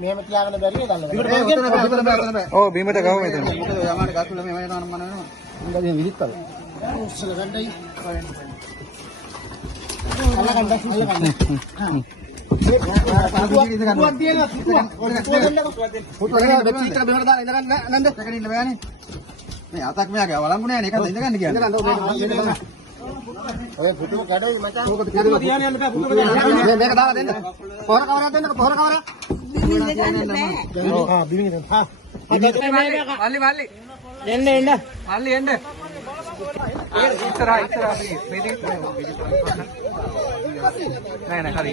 මෙහෙම තියාගෙන බැරි නේද අල්ලගන්න. ඔව් බීමට ගහමු මෙතන. මොකද යමාට ගස්වල මෙහෙම යනවා නම් මන වෙනවා. හොඳයි මේ විලිත්තල. උස්සල ගන්නයි. අල්ලගන්න. පුතුවක් දියනවා පුතුවක්. පුතුවක් දෙන්න. බෙච්චි විතර බෙහෙර දාලා ඉඳ ගන්න නන්ද. දෙකකින් ඉන්න බෑනේ. මේ අතක් මෙයාගේ වළංගු නෑනේ. ඒකත් ඉඳ ගන්න කියන්නේ. ඔය පුතුව කඩයි මචං. ඕකට තියාගෙන යන්න බෑ පුතුව. මේක දාලා දෙන්න. පොහොර කවරයක් දෙන්නකො පොහොර කවරයක්. हाँ बिल्डिंग हाँ मल्ली मल्ली एंड एंड मल्ली एंड इतना मेरी नहीं खाली